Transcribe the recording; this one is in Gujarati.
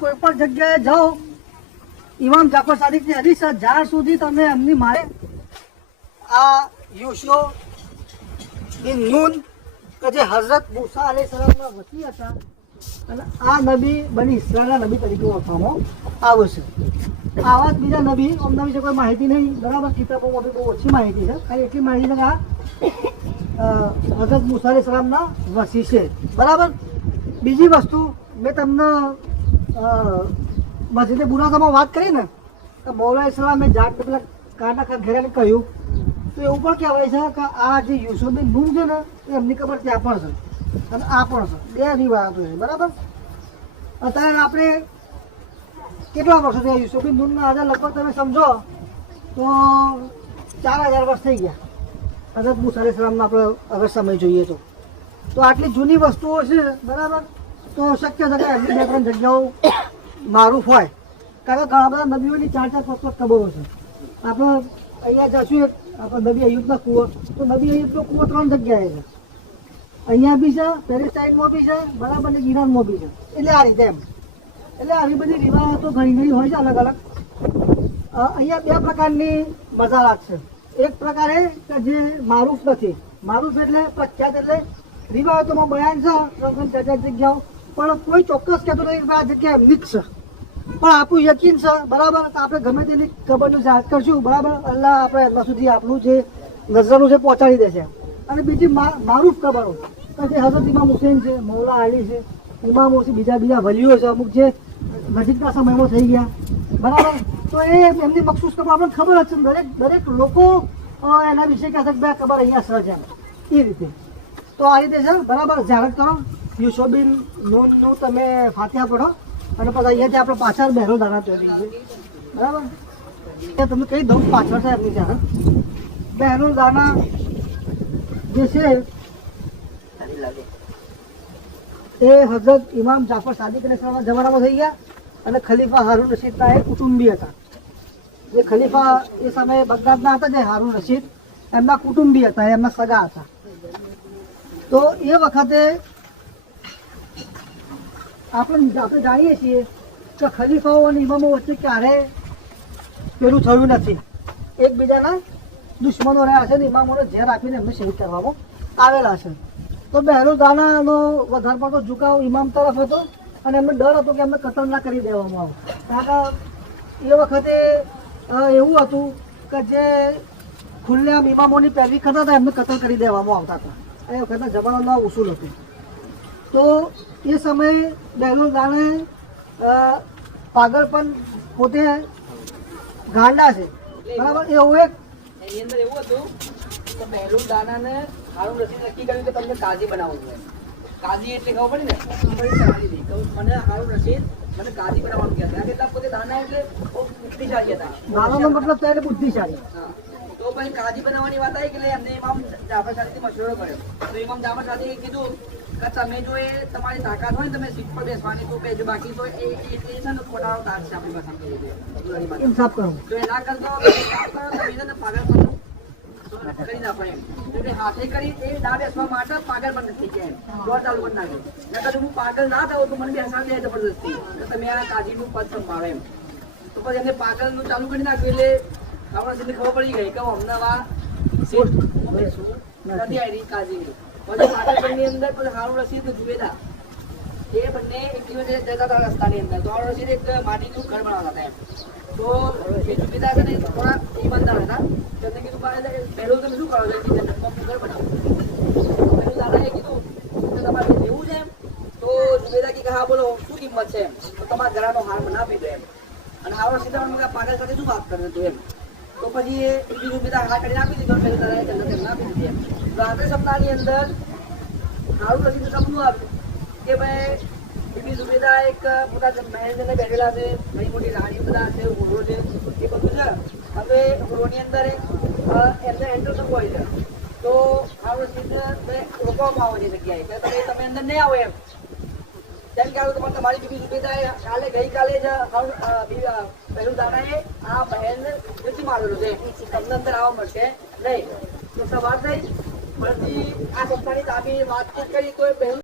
કોઈ પણ જગ્યાએ જાઓ, ઇમામ જાફર સાદિકની હદીસ છે, જ્યાં સુધી તમે એમની મારે આ યુસુફ બિન નૂન કે જે હઝરત મૂસા અલૈહિસ્સલામના વસી હતા અને આ નબી બની ઇસ્રાએલના નબી તરીકે ઓળખવામાં આવે છે. આવા જ બીજા નબી અમના વિશે કોઈ માહિતી નહીં, બરાબર. કિતાબોમાં બહુ ઓછી માહિતી છે, ખાલી એટલી માહિતી છે કે આ હઝરત મૂસા અલૈહિસ્સલામના વસી છે, બરાબર. બીજી વસ્તુ મેં તમને મસ્જિદે બુરાદામાં વાત કરી ને તો મૌલા ઇસ્લામે જાટ પેલા કાંડા ઘેરાને કહ્યું તો એવું પણ કહેવાય છે કે આ જે યુસુફ બિન નૂન છે ને એમની ખબર ત્યાં પણ છે અને આ પણ છે, બે રિવાયાતો છે, બરાબર. અત્યારે આપણે કેટલા વર્ષો થયા યુસુફ બિન નૂનના? આજે લગભગ તમે સમજો તો 4000 વર્ષ થઈ ગયા હઝરત મૂસા અલૈહિસ્સલામના આપણે અગર સમય જોઈએ તો આટલી જૂની વસ્તુઓ છે, બરાબર. તો શક્ય છે કે એમની બે ત્રણ જગ્યાઓ મારૂફ હોય, કારણ કે ઘણા બધા નબીઓની 4-4 5-5 કબરો છે. આપણે અહીંયા જશું આપણે નબી અયુબના કૂવો, તો નબી અયુબનો કૂવો 3 જગ્યાએ છે, અહીંયા બી છે, પેલેસ્ટાઇનમાં બી છે, બરાબર, ને ઈરાનમાં બી છે. એટલે આ રીતે એમ, એટલે આવી બધી રિવાયતો ઘણી ઘણી હોય છે અલગ અલગ. અહીંયા બે પ્રકારની મઝારાત છે. એક પ્રકારે કે જે મારૂફ નથી, મારૂફ એટલે પ્રખ્યાત, એટલે રિવાયતોમાં બયાન છે 4 જગ્યાઓ, પણ કોઈ ચોક્કસ કહેતો નથી કે આ જગ્યા એમની જ છે, પણ આપણું યકીન છે, બરાબર. તો આપણે ગમે તેની ખબરનું જાહેર કરશું, બરાબર. અલ્લાહ આપણે એમના સુધી આપણું જે નજરનું છે પહોંચાડી દેશે. અને બીજી મારૂફ ખબરો કે જે હઝરત ઇમામ હુસેન છે, મૌલા અલી છે, ઇમામો છે, બીજા વલીઓ છે, અમુક જે નજીકના સમયમાં થઈ ગયા, બરાબર. તો એ એમની મખસૂસ ખબર આપણને ખબર જ છે. દરેક લોકો એના વિશે કહે છે કે બે ખબર અહીંયા છે એ રીતે. તો આ રીતે છે, બરાબર. જાહેરાત કરો યુસુફ બિન નૂનનું તમે ફાતિહા પઢો અને પછી અહીંયાથી આપણે પાછળ બહેરો દાણા ચોરી છે, બરાબર. એ તમને કહી દઉં પાછળ છે એમની જાહેરાત. બહેરો દાણા જે છે એ હઝરત ઇમામ જાફર સાદિક અલૈહિસ્સલામના જમાનામાં થઈ ગયા અને ખલીફા હારૂન રશીદના એ કુટુંબી હતા. જે ખલીફા એ સમયે બગદાદના હતા, જે હારૂન રશીદ એમના કુટુંબી હતા, એમના સગા હતા. તો એ વખતે આપણે જાણીએ છીએ કે ખલીફાઓ અને ઇમામો વચ્ચે ક્યારે પેલું થયું નથી, એકબીજાના દુશ્મનો રહ્યા છે ને ઇમામોને ઝેર આપીને એમને શહીદ કરવામાં આવેલા છે. તો બહેરું દાનાનો વધારે પડતો ઝુકાવ ઇમામ તરફ હતો અને એમને ડર હતો કે એમને કતલ ના કરી દેવામાં આવે, કારણ કે એ વખતે એવું હતું કે જે ખુલ્લેઆમ ઇમામોની પેરવી કરતા હતા એમને કતલ કરી દેવામાં આવતા હતા. એ વખતના જમાનાનો ઉસૂલ હતું. તો એ સમયે બહેલુલ દાણે પાગલપન પોતે ગાંડા છે, બરાબર. એવું એની અંદર એવું હતું કે બહેલુલ દાનાને હારૂન રશીદ નક્કી કર્યું કે તમને કાઝી બનાવવું જોઈએ. કાઝી એટલે ખબર પડી ને, મને હારૂન રશીદ મને કાઝી બનાવવાનું કહેતા હતા. પોતે દાના એટલે બુદ્ધિશાળી હતા. દાનાનો મતલબ ત્યારે બુદ્ધિશાળી. તો પછી કાઝી બનાવવાની વાત આવી કે એમને ઇમામ જાફર સાદિકથી મશવરો કર્યો. તો ઇમામ જાફર સાદિકે કીધું કે તમે જો એ તમારી તાકાત હોય ને તમે સીટ પર બેસવાની તો બેજો, બાકી તો એ છે ને ખોટાનો તાજ છે આપણી પાસે. ઇન્સાફ કરો તો એ ના કરતો તમે પાગલપન કરી નાખો એમ. એટલે હાથે કરી એ ના બેસવા માટે પાગલ બંધ થઈ ગયા એમ, દોડ ચાલુ કરી નાખ્યું. નકર હું પાગલ ના થયો તો મને બેસાડી દે જબરદસ્તી કે તમે આ કાઝીનું પદ સંભાળો એમ. તો પછી એમને પાગલનું ચાલુ કરી નાખ્યું. એટલે આપણે ખબર પડી ગઈ કે અમને આ નથી આવી કાઝીની. પછી પાગલપનની અંદર પછી હારૂન રશીદ જુબેદા એ બંને એક દિવસ જતા હતા રસ્તાની અંદર. તો હારૂન રશીદ એક માટીનું ઘર બનાવતા હતા એમ. તો એ જુબેદા છે ને થોડા ઈમાનદાર હતા. તેમને કીધું પહેલું તમે શું કરો છો? ઘર બનાવો. પહેલું દાદાએ કીધું કે તમારે લેવું છે એમ. તો જુબેદા કે હા બોલો શું કિંમત છે એમ. તો તમારા ઘરાનો હાર બનાવી દો એમ. અને હારૂન રશીદ પાગલ સાથે શું વાત કરે તું એમ. તો પછી એ બીજું જુબેદા હા કરીને આપી દીધો. પહેલું દાદાએ જન્નત એમને આપી દીધી એમ. રાત્રે સપનાની અંદર હારૂન રશીદનું સપનું આવ્યું કે ભાઈ બીબી ઝુબેદા એક પોતા મહેલની અંદર બેઠેલા છે, ઘણી મોટી રાણી બધા છે, ઘોડો છે, એ બધું છે. હવે ઘોડોની અંદર એમને એન્ટર થવું હોય છે. તો હારૂન રશીદ રોકવામાં આવે છે જગ્યાએ કે તમે અંદર નહીં આવો એમ. તેમ કે તમારી બીબી ઝુબેદાએ ગઈકાલે જ પહેલું દાણાએ આ મહેલ વેચી મારેલું છે, તમને અંદર આવવા મળશે નહીં. તો સવાર થઈ પછી આ સપ્તાહની ચાબી વાતચીત કરી તો પહેલું